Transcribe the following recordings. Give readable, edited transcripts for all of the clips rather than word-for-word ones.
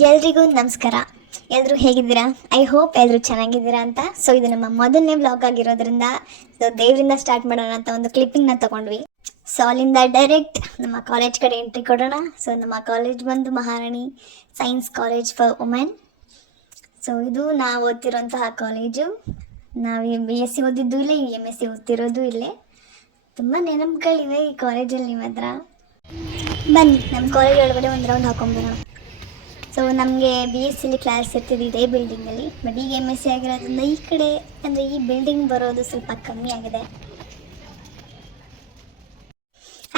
ಎಲ್ರಿಗೂ ನಮಸ್ಕಾರ. ಎಲ್ಲರೂ ಹೇಗಿದ್ದೀರಾ? ಐ ಹೋಪ್ ಎಲ್ಲರೂ ಚೆನ್ನಾಗಿದ್ದೀರಾ ಅಂತ. ಸೊ ಇದು ನಮ್ಮ ಮೊದಲನೇ ವ್ಲಾಗ್ ಆಗಿರೋದ್ರಿಂದ ಸೊ ದೇವರಿಂದ ಸ್ಟಾರ್ಟ್ ಮಾಡೋಣ ಅಂತ ಒಂದು ಕ್ಲಿಪ್ಪಿಂಗ್ನ ತೊಗೊಂಡ್ವಿ. ಸೊ ಅಲ್ಲಿಂದ ಡೈರೆಕ್ಟ್ ನಮ್ಮ ಕಾಲೇಜ್ ಕಡೆ ಎಂಟ್ರಿ ಕೊಡೋಣ. ಸೊ ನಮ್ಮ ಕಾಲೇಜ್ ಬಂದು Maharani science college for women. So ಇದು ನಾವು ಓದ್ತಿರೋಂತಹ ಕಾಲೇಜು. ನಾವು BSc ಓದಿದ್ದು ಇಲ್ಲೇ, MSc ಓದ್ತಿರೋದು ಇಲ್ಲೇ. ತುಂಬ ನೆನಪುಗಳಿವೆ ಈ ಕಾಲೇಜಲ್ಲಿ ನಿಮ್ಮ ಹತ್ರ. ಬನ್ನಿ ನಮ್ಮ ಕಾಲೇಜ್ ಒಳಗಡೆ ಒಂದು ರೌಂಡ್ ಹಾಕೊಂಡ್ಬರೋಣ. ಸೊ ನಮಗೆ BScಲಿ ಕ್ಲಾಸ್ ಇರ್ತಿದ್ದು ಇದೇ ಬಿಲ್ಡಿಂಗಲ್ಲಿ. ಬಟ್ ಈಗ MSc ಆಗಿರೋದ್ರಿಂದ ಈ ಕಡೆ ಅಂದರೆ ಈ ಬಿಲ್ಡಿಂಗ್ ಬರೋದು ಸ್ವಲ್ಪ ಕಮ್ಮಿ ಆಗಿದೆ.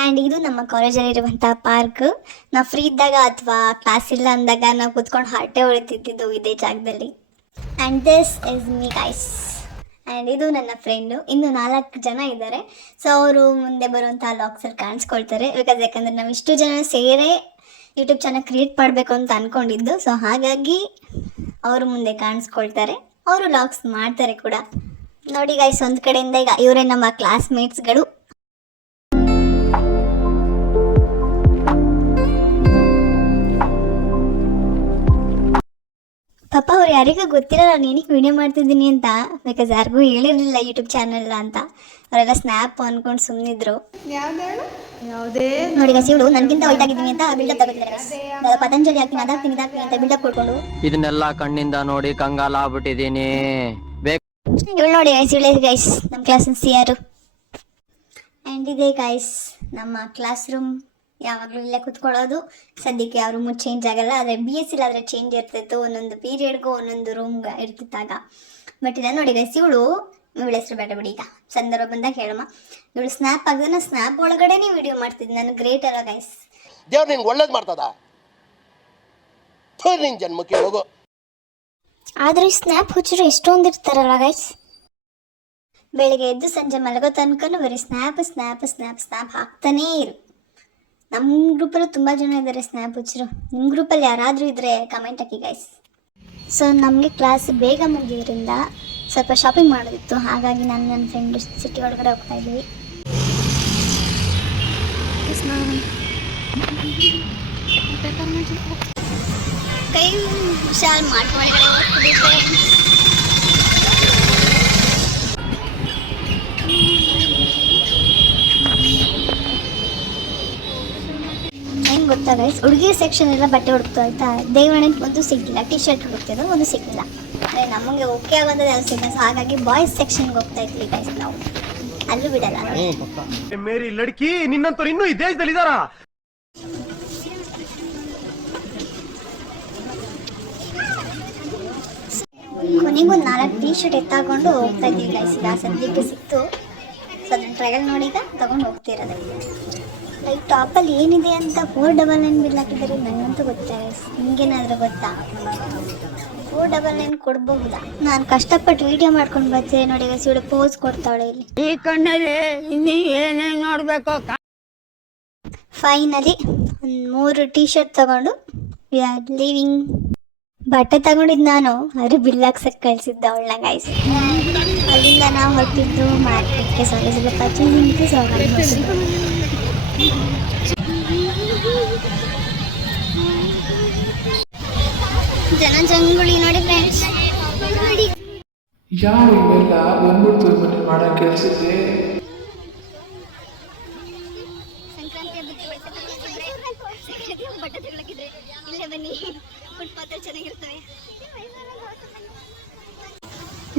ಆ್ಯಂಡ್ ಇದು ನಮ್ಮ ಕಾಲೇಜಲ್ಲಿರುವಂಥ ಪಾರ್ಕ್. ನಾವು ಫ್ರೀ ಇದ್ದಾಗ ಅಥವಾ ಕ್ಲಾಸ್ ಇಲ್ಲ ಅಂದಾಗ ನಾವು ಕೂತ್ಕೊಂಡು ಹರಟೆ ಹೊಳಿತಿದ್ದು ಇದೇ ಜಾಗದಲ್ಲಿ. And this is me guys. And ಇದು ನನ್ನ ಫ್ರೆಂಡು. ಇನ್ನು 4 ಜನ ಇದ್ದಾರೆ. ಸೊ ಅವರು ಮುಂದೆ ಬರುವಂಥ ಲಾಗ್ಸಲ್ಲಿ ಕಾಣಿಸ್ಕೊಳ್ತಾರೆ. ಯಾಕಂದರೆ ನಾವು ಇಷ್ಟು ಜನ ಸೇರೇ ಯೂಟ್ಯೂಬ್ ಚಾನಲ್ ಕ್ರಿಯೇಟ್ ಮಾಡಬೇಕು ಅಂತ ಅಂದ್ಕೊಂಡಿದ್ದು. ಸೊ ಹಾಗಾಗಿ ಅವರು ಮುಂದೆ ಕಾಣಿಸ್ಕೊಳ್ತಾರೆ, ಅವರು ಲಾಗ್ಸ್ ಮಾಡ್ತಾರೆ ಕೂಡ. ನೋಡಿ ಗೈಸ್, ಒಂದು ಕಡೆಯಿಂದ ಈಗ ಇವರೇ ನಮ್ಮ ಕ್ಲಾಸ್ಮೇಟ್ಸ್ಗಳು. ಪಾಪ ಅವ್ರು ಯಾರಿಗೂ ಗೊತ್ತಿಲ್ಲ ನಾನು ಏನಕ್ಕೆ ವಿಡಿಯೋ ಮಾಡ್ತಿದ್ದೀನಿ ಅಂತ. ಬಿಕಾಸ್ ಯಾರಿಗೂ ಹೇಳಿರಲಿಲ್ಲ ಯೂಟ್ಯೂಬ್ ಚಾನಲ್ ಅಂತ. ಅವರೆಲ್ಲ ಸ್ನ್ಯಾಪ್ ಅನ್ಕೊಂಡು ಸುಮ್ಮನಿದ್ರು. ನೋಡಿ ಗೈಸ್, ಇವಳು ನನಗಿಂತ ಒಳ್ಟಾಗಿದ್ದೀನಿ ಅಂತ ಬಿಲ್ಡಪ್ ತಗೋತಿದ್ದಾರೆ. ಪತಂಜಲಿ ಹಾಕ್ತೀನಿ, ಅದಾಗ್ತೀನಿ ಅಂತ ಬಿಲ್ಡಪ್ ಕೊಡ್ಕೊಂಡು ಇದನ್ನೆಲ್ಲ ಕಣ್ಣಿಂದ ನೋಡಿ ಕಂಗಾಲ ಆಗ್ಬಿಟ್ಟಿದ್ದೀನಿ. ಇವಳು ನೋಡಿ ಗೈಸ್, ಇವಳೇ ಗೈಸ್ ನಮ್ಮ ಕ್ಲಾಸ್ ಸಿಯಾರು. ಆ್ಯಂಡ್ ಇದೆ ಗೈಸ್ ನಮ್ಮ ಕ್ಲಾಸ್ ರೂಮ್. ಯಾವಾಗಲೂ ಇಲ್ಲೇ ಕೂತ್ಕೊಳ್ಳೋದು. ಸದ್ಯಕ್ಕೆ ಯಾವ ರೂಮು ಚೇಂಜ್ ಆಗಲ್ಲ. ಆದರೆ BScಲಿ ಆದರೆ ಚೇಂಜ್ ಇರ್ತಿತ್ತು. ಒಂದೊಂದು ಪೀರಿಯಡ್ಗೂ ಒಂದೊಂದು ರೂಮ್ ಇರ್ತಿತ್ತಾಗ. ಬಟ್ ಇದನ್ನು ನೋಡಿ ಗೈಸ್, ಇವಳು ಹೆಸರು ಬೇಡ ಬಿಡಿ, ಈಗ ಸಂದರ್ಭ ಬಂದಾಗ ಹೇಳಮ್ಮ. ಇವಳು ಸ್ನ್ಯಾಪ್ ಆಗದ ಸ್ನ್ಯಾಪ್ ಒಳಗಡೆನೇ ವಿಡಿಯೋ ಮಾಡ್ತಿದ್ದೆ ನಾನು. ಗ್ರೇಟ್ ಅಲ್ಲ ಗೈಸ್? ದೇವ್ರು ನಿನ್ಗೆ ಒಳ್ಳೇದು ಮಾಡ್ತದ. ನಿನ್ ಜನ್ಮಕ್ಕೆ ಹೋಗು. ಆದ್ರೆ ಸ್ನ್ಯಾಪ್ ಹುಚ್ಚರು ಎಷ್ಟೊಂದು ಇರ್ತಾರಲ್ಲ ಗೈಸ್. ಬೆಳಿಗ್ಗೆ ಎದ್ದು ಸಂಜೆ ಮಲಗೋ ತನಕನೂ ಬರೀ ಸ್ನ್ಯಾಪ್ ಸ್ನ್ಯಾಪ್ ಸ್ನ್ಯಾಪ್ ಸ್ನ್ಯಾಪ್ ಹಾಕ್ತಾನೇ ಇರು. ನಮ್ಮ ಗ್ರೂಪಲ್ಲೂ ತುಂಬ ಜನ ಇದ್ದಾರೆ ಸ್ನ್ಯಾಪ್ ಹುಚ್ಚರು. ನಿಮ್ಮ ಗ್ರೂಪಲ್ಲಿ ಯಾರಾದರೂ ಇದ್ದರೆ ಕಮೆಂಟ್ ಹಾಕಿ ಗೈಸ್. ಸೊ ನಮಗೆ ಕ್ಲಾಸ್ ಬೇಗ ಮುಗಿಯೋದ್ರಿಂದ ಸ್ವಲ್ಪ ಶಾಪಿಂಗ್ ಮಾಡೋದಿತ್ತು. ಹಾಗಾಗಿ ನಾನು ನನ್ನ ಫ್ರೆಂಡ್ ಸಿಟಿ ಒಳಗಡೆ ಹೋಗ್ತಾ ಇದ್ವಿ. ಕೈ ಹುಷಾರು ಮಾಡ್ಕೊಳ್ಳಿ. ಹೆಂಗೆ ಗೊತ್ತಾ ಗೈಸ್, ಹುಡುಗಿರ ಸೆಕ್ಷನ್ ಎಲ್ಲ ಬಟ್ಟೆ ಹುಡುಕ್ತಾ ಆಯ್ತಾ, ದೇವಣ್ಣಗೆ ಒಂದು ಸಿಕ್ಕಿಲ್ಲ. ಟಿ ಶರ್ಟ್ ಹುಡುಕ್ತಿದ್ದು ಒಂದು ಸಿಕ್ಕಿಲ್ಲ. ಅಂದರೆ ನಮಗೆ ಓಕೆ ಆಗೋದು ಯಾವ್ದು ಸಿಕ್ಕ. ಸೊ ಹಾಗಾಗಿ ಬಾಯ್ಸ್ ಸೆಕ್ಷನ್ಗೆ ಹೋಗ್ತಾ ಇದ್ವಿ ಗೈಸ್ ನಾವು. ಅಲ್ಲೂ ಬಿಡಲ್ಲ ನೋಡಿ. ಮೇರಿ ಲಡ್ಕಿ ನಿನ್ನಂತವ್ರು ಇನ್ನೂ ಈ ದೇಶದಲ್ಲಿ ಇದಾರಾ? ಕೊನೆಗೊಂದು 4 ಟಿ ಶರ್ಟ್ ಎತ್ತಾಕೊಂಡು ಹೋಗ್ತಾ ಇದ್ದೀವಿ ಗೈಸ್. ಈಗ ಸದ್ಯಕ್ಕೆ ಸಿಕ್ತು. ಸೊ ಅದನ್ನ ಟ್ರಯಲ್ ನೋಡಿ ಈಗ ತೊಗೊಂಡು ಹೋಗ್ತಿರೋದು. ಲೈಕ್ ಟಾಪಲ್ಲಿ ಏನಿದೆ ಅಂತ 499 ಬಿಲ್ ಹಾಕಿದ್ದಾರೆ. ನನಗಂತೂ ಗೊತ್ತಾ ಗೈಸ್, ನಿಮಗೇನಾದರೂ ಗೊತ್ತಾ? 499 ಕೊಡಬಹುದಾ? ನಾನು ಕಷ್ಟಪಟ್ಟು ವಿಡಿಯೋ ಮಾಡ್ಕೊಂಡು ಬರ್ತೀನಿ ನೋಡಿ ಗೈಸ್. ಇವಳು ಪೋಸ್ ಕೊಡ್ತಾವಳೆ ಇಲ್ಲಿ. ಈ ಕಣ್ಣಲ್ಲಿ ಇನ್ನೀ ಏನೇನು ನೋಡ್ಬೇಕು. ಫೈನಲಿ ಒಂದು 3 ಟಿ ಶರ್ಟ್ ತಗೊಂಡು ವಿ ಆರ್ ಲೀವಿಂಗ್. ಬಟ್ಟೆ ತಗೊಂಡಿದ್ದು ನಾನು, ಅವರು ಬಿಲ್ ಹಾಕ್ಸಕ್ಕೆ ಕಳಿಸಿದ್ದ ಅವಳನ್ನ ಗೈಸ್. ಅಲ್ಲಿಂದ ನಾವು ಹೊರಟಿದ್ದು ಮಾರ್ಕೆಟ್ಗೆ. ಸ್ವಲ್ಪ ಪರ್ಚೇಸಿಂಗ್. ಸೊ ಜನಜಂಗುಳಿ ನೋಡಿ ಫ್ರೆಂಡ್ಸ್. ಯಾರು ಇವೆಲ್ಲ ಬಂದ್ಬಿಡ್ತು ಮನೆ ಮಾಡೋ ಕೆಲಸಕ್ಕೆ?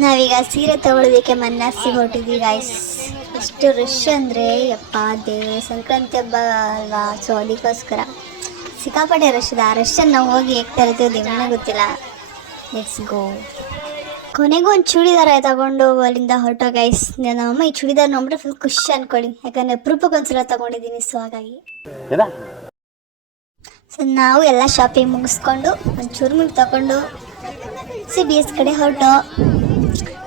ನಾವೀಗ ಸೀರೆ ತಗೊಳ್ಳೋದಕ್ಕೆ ಮನ್ನಾಸಿಗೆ ಹೊರಟಿದ್ವಿ ಗೈಸ್. ಎಷ್ಟು ರಶ್ ಅಂದರೆ ಯಪ್ಪ ದೇವ್ರೆ, ಸಂಕ್ರಾಂತಿ ಹಬ್ಬ ಅಲ್ವಾ. ಸೊ ಅದಕ್ಕೋಸ್ಕರ ಸಿಕ್ಕಾಪಟ್ಟೆ ರಶ್ ಇದೆ. ಆ ರಶನ್ನು ನಾವು ಹೋಗಿ ಹೇಗೆ ತರ್ತೀವಿ ದೇವನೇ ಗೊತ್ತಿಲ್ಲ. Let's go. ಕೊನೆಗೂ ಒಂದು ಚೂಡಿದಾರ ತಗೊಂಡು ಅಲ್ಲಿಂದ ಹೊರಟೋ ಗೈಸ್. ನಮ್ಮಮ್ಮ ಈ ಚೂಡಿದಾರ ನೋಡ್ಬಿಟ್ರೆ ಫುಲ್ ಖುಷಿ ಅನ್ಕೊಳ್ಳಿ. ಯಾಕಂದರೆ ಅಪರೂಪಕ್ಕೊಂದ್ಸಲ ತಗೊಂಡಿದ್ದೀನಿ. ಸೊ ಹಾಗಾಗಿ ಸೊ ನಾವು ಎಲ್ಲ ಶಾಪಿಂಗ್ ಮುಗಿಸ್ಕೊಂಡು ಒಂದು ಚೂರ್ಮಿಗೆ ತಗೊಂಡು CBS ಕಡೆ ಹೊರಟು.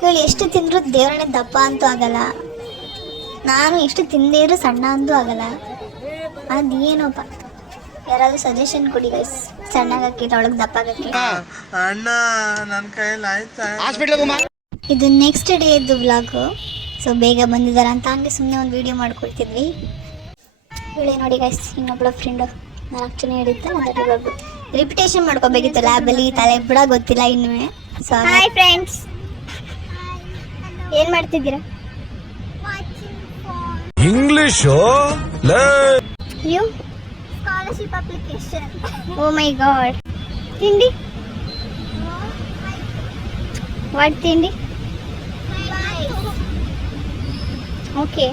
ಇವಳು ಎಷ್ಟು ತಿಂದರೂ ದೇವರೇ ದಪ್ಪ ಅಂತೂ ಆಗಲ್ಲ. ನಾನು ಎಷ್ಟು ತಿಂದೇ ಇರೋ ಸಣ್ಣ ಅಂತೂ ಆಗಲ್ಲ. ಅದೇನೋಪ್ಪ, ಯಾರಾದರೂ ಸಜೆಷನ್ ಕೊಡಿ ಗೈಸ್. ಸಣ್ಣಗಾಕಿ ಒಳಗೆ ದಪ್ಪ ಆಗಕ್ಕೆ. ಇದು ನೆಕ್ಸ್ಟ್ ಡೇ ಇದ್ದು ವ್ಲಾಗು. ಸೊ ಬೇಗ ಬಂದಿದ್ದಾರೆ ಅಂತ ಹಂಗೆ ಸುಮ್ಮನೆ ಒಂದು ವಿಡಿಯೋ ಮಾಡ್ಕೊಳ್ತಿದ್ವಿ. ಇವಳೇ ನೋಡಿ ಗೈಸ್, ಇನ್ನೊಬ್ಬಳ ಫ್ರೆಂಡು 4 ಜನ ಹಿಡಿತಾ ಅದರಲ್ಲಿ ರಿಪಿಟೇಷನ್ ಮಾಡ್ಕೋಬೇಕಿತ್ತು ಲ್ಯಾಬಲ್ಲಿ, ತಲೆ ಬಿಡ ಗೊತ್ತಿಲ್ಲ ಇನ್ನೂ. ಸೊ ಹಾಯ್ ಫ್ರೆಂಡ್ಸ್, ಏನು ಮಾಡ್ತಿದ್ದೀರಾ? English you scholarship application. Oh my God. ತಿಂಡಿ ವಾಟ್ ತಿಂಡಿ? ಓಕೆ.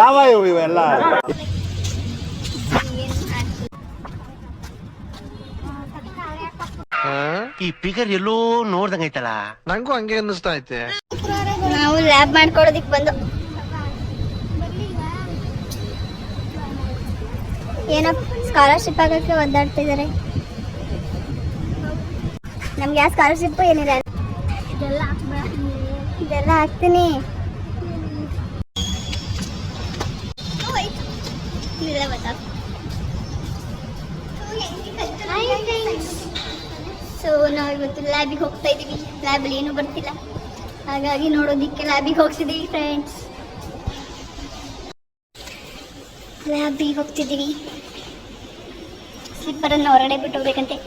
ಯಾವ ಇವೆಲ್ಲ ಈ ಫಿಗರ್ ಎಲ್ಲೋ ನೋಡ್ದಂಗೈತಲ್ಲ, ನಂಗೂ ಹಂಗೆ ಅನ್ನಿಸ್ತಾ ಐತೆ. ನಾವು ಲ್ಯಾಬ್ ಮಾಡ್ಕೊಡೋದಿಕ್ ಬಂದು ಏನೋ ಸ್ಕಾಲರ್ಶಿಪ್ ಆಗೋಕ್ಕೆ ಒದ್ದಾಡ್ತಿದ್ದಾರೆ. ನಮ್ಗೆ ಯಾವ ಸ್ಕಾಲರ್ಶಿಪ್ ಏನಿಲ್ಲ, ಇದೆಲ್ಲ ಹಾಕ್ತೀನಿ. ಸೊ ನಾವು ಇವತ್ತು ಲ್ಯಾಬಿಗೆ ಹೋಗ್ತಾ ಇದ್ದೀವಿ. ಲ್ಯಾಬಲ್ಲಿ ಏನೂ ಬರ್ತಿಲ್ಲ, ಹಾಗಾಗಿ ನೋಡೋದಿಕ್ಕೆ ಲ್ಯಾಬಿಗೆ ಹೋಗ್ತಿದ್ದೀವಿ ಫ್ರೆಂಡ್ಸ್. ಲ್ಯಾಬಿಗೆ ಹೋಗ್ತಿದ್ದೀವಿ. ಸ್ಲಿಪ್ಪರನ್ನು ಹೊರಗಡೆ ಬಿಟ್ಟು ಹೋಗ್ಬೇಕಂತೆ.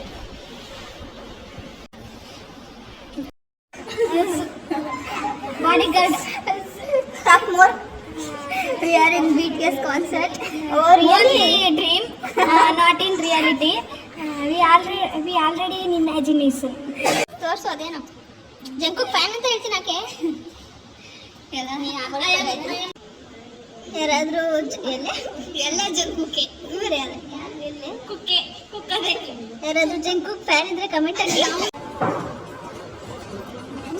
Bodyguard stop more. We are in BTS concert. Oh really? A dream, not in reality. We already in imagination. ತೋರ್ಸು ಅದೇನು ಜಂಕುಕ್ ಫ್ಯಾನ್ ಅಂತ ಹೇಳ್ತೀನಿ. ಯಾಕೆ ಯಾರಾದರೂ ಎಲ್ಲ ಜಂಕುಕ್ಕೆ ಇವರೇ ಕುಕ್ಕೆ ಕುಕ್ಕದೆ ಯಾರಾದರೂ ಜಂಕುಕ್ ಫ್ಯಾನ್ ಇದ್ರೆ ಕಮೆಂಟ್ ಹಾಕಿ.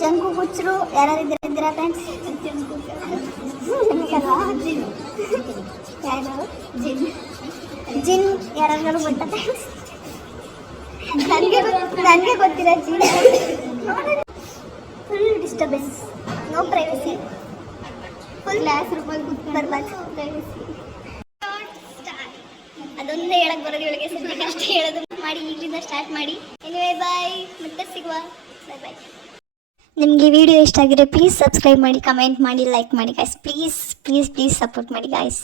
ಜಂಕು ಹುಚ್ಚರು ಯಾರು ಇದ್ದೀರಾ ಫ್ರೆಂಡ್ಸ್? ಯಾರು ಜಿನ್ ಯಾರು ಗೊತ್ತಾ ಫ್ರೆಂಡ್ಸ್? ನನಗೆ ಗೊತ್ತಿಲ್ಲ ಜಿನ್. Full disturbance, no privacy, full ಲ್ಯಾಕ್ಸ್ ರೂಪಾಯಿ ಬರ್ಬಾರ್ದು ಪ್ರೈವಸಿ. ಅದೊಂದೇ ಹೇಳಕ್ ಬರೋದು ಇವಳಿಗೆ, ಸದ್ಯಕ್ಕೆ ಅಷ್ಟೇ ಹೇಳೋದು. ಮಾಡಿ ಈಗಲಿಂದ ಸ್ಟಾರ್ಟ್ ಮಾಡಿ. ಎನಿವೇ ಬಾಯ್, ಮತ್ತೆ ಸಿಗುವ. ಬಾಯ್ ಬಾಯ್. ನಿಮಗೆ ವಿಡಿಯೋ ಇಷ್ಟ ಆಗಿದ್ರೆ ಪ್ಲೀಸ್ ಸಬ್ಸ್ಕ್ರೈಬ್ ಮಾಡಿ, ಕಮೆಂಟ್ ಮಾಡಿ, ಲೈಕ್ ಮಾಡಿ guys. Please please please support ಮಾಡಿ ಗಾಯ್ಸ್.